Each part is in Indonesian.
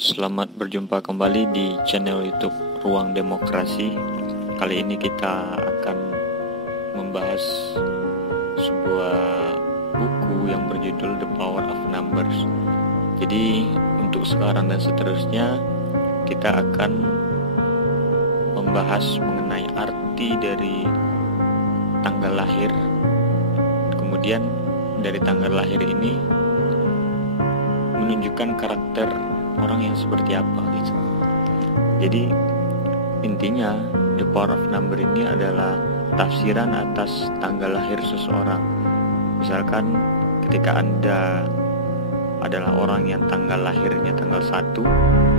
Selamat berjumpa kembali di channel YouTube Ruang Demokrasi. Kali ini kita akan membahas sebuah buku yang berjudul The Power of Numbers. Jadi untuk sekarang dan seterusnya kita akan membahas mengenai arti dari tanggal lahir. Kemudian dari tanggal lahir ini menunjukkan karakter orang yang seperti apa gitu. Jadi intinya The Power of Number ini adalah tafsiran atas tanggal lahir seseorang. Misalkan ketika Anda adalah orang yang tanggal lahirnya tanggal 1,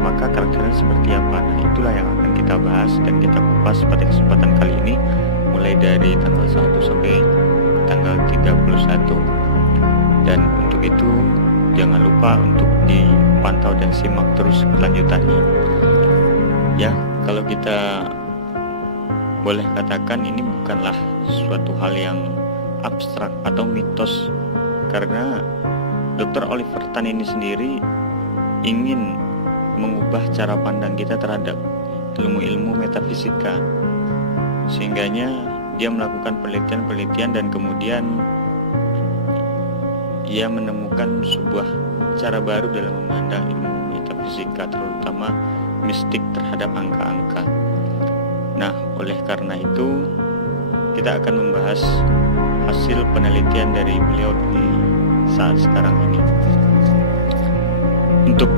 maka karakternya seperti apa? Nah, itulah yang akan kita bahas dan kita kupas pada kesempatan kali ini, mulai dari tanggal 1 sampai tanggal 31. Dan untuk itu jangan lupa untuk dipantau dan simak terus kelanjutannya. Ya, kalau kita boleh katakan ini bukanlah suatu hal yang abstrak atau mitos, karena Dr. Oliver Tan ini sendiri ingin mengubah cara pandang kita terhadap ilmu-ilmu metafisika, sehingganya dia melakukan penelitian-penelitian dan kemudian ia menemukan sebuah cara baru dalam memandang ilmu metafisika, terutama mistik terhadap angka-angka. Nah, oleh karena itu kita akan membahas hasil penelitian dari beliau di saat sekarang ini. Untuk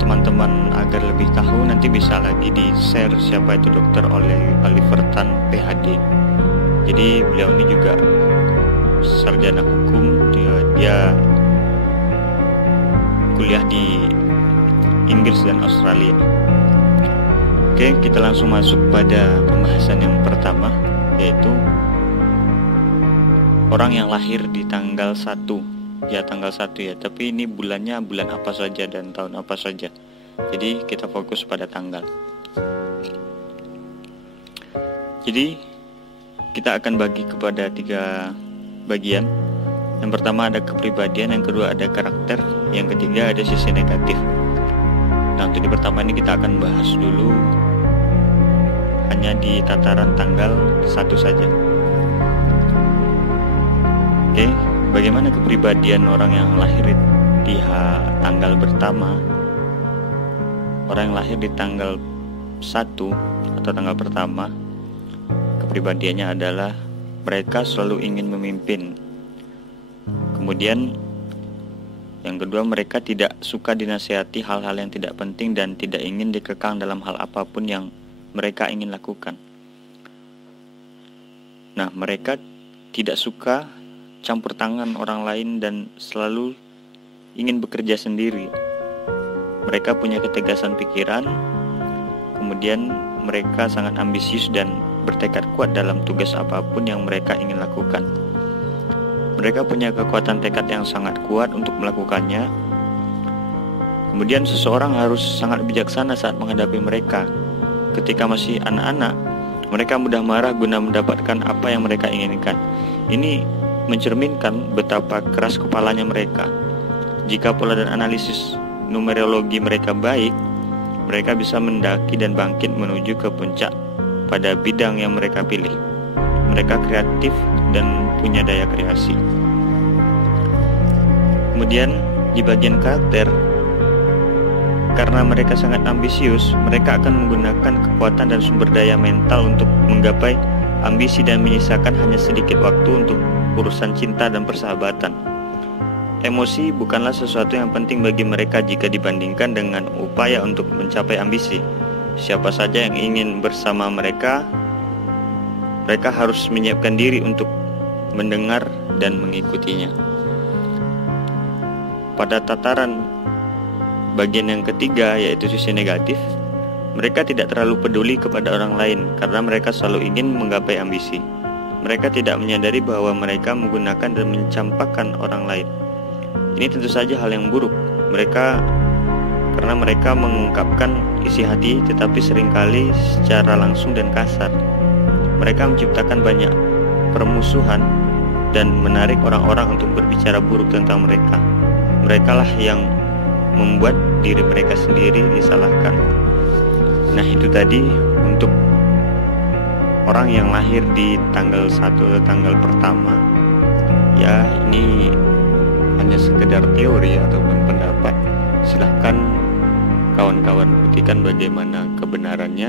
teman-teman agar lebih tahu, nanti bisa lagi di-share siapa itu Dr. Oliver Tan PhD. Jadi beliau ini juga sarjana hukum, dia kuliah di Inggris dan Australia. Oke, kita langsung masuk pada pembahasan yang pertama, yaitu orang yang lahir di tanggal 1. Ya, tanggal 1 ya, tapi ini bulannya bulan apa saja dan tahun apa saja. Jadi kita fokus pada tanggal. Jadi kita akan bagi kepada 3 bagian. Yang pertama ada kepribadian, yang kedua ada karakter, yang ketiga ada sisi negatif. Nah, untuk di pertama ini kita akan bahas dulu hanya di tataran tanggal 1 saja. Oke, bagaimana kepribadian orang yang lahir di tanggal pertama? Orang yang lahir di tanggal 1 atau tanggal pertama, kepribadiannya adalah mereka selalu ingin memimpin. Kemudian yang kedua, mereka tidak suka dinasihati hal-hal yang tidak penting dan tidak ingin dikekang dalam hal apapun yang mereka ingin lakukan. Nah, mereka tidak suka campur tangan orang lain dan selalu ingin bekerja sendiri. Mereka punya ketegasan pikiran, kemudian mereka sangat ambisius dan bertekad kuat dalam tugas apapun yang mereka ingin lakukan. Mereka punya kekuatan tekad yang sangat kuat untuk melakukannya. Kemudian seseorang harus sangat bijaksana saat menghadapi mereka. Ketika masih anak-anak, mereka mudah marah guna mendapatkan apa yang mereka inginkan. Ini mencerminkan betapa keras kepalanya mereka. Jika pola dan analisis numerologi mereka baik, mereka bisa mendaki dan bangkit menuju ke puncak pada bidang yang mereka pilih. Mereka kreatif dan punya daya kreasi. Kemudian di bagian karakter, karena mereka sangat ambisius, mereka akan menggunakan kekuatan dan sumber daya mental untuk menggapai ambisi dan menyisakan hanya sedikit waktu untuk urusan cinta dan persahabatan. Emosi bukanlah sesuatu yang penting bagi mereka jika dibandingkan dengan upaya untuk mencapai ambisi. Siapa saja yang ingin bersama mereka harus menyiapkan diri untuk mendengar dan mengikutinya. Pada tataran bagian yang ketiga, yaitu sisi negatif, mereka tidak terlalu peduli kepada orang lain karena mereka selalu ingin menggapai ambisi. Mereka tidak menyadari bahwa mereka menggunakan dan mencampakkan orang lain. Ini tentu saja hal yang buruk. Karena mereka mengungkapkan isi hati, tetapi seringkali secara langsung dan kasar. Mereka menciptakan banyak permusuhan dan menarik orang-orang untuk berbicara buruk tentang mereka. mereka lah yang membuat diri mereka sendiri disalahkan. Nah, itu tadi untuk orang yang lahir di tanggal 1 atau tanggal pertama. Ya, ini hanya sekedar teori ataupun pendapat. Silahkan kawan-kawan buktikan bagaimana kebenarannya.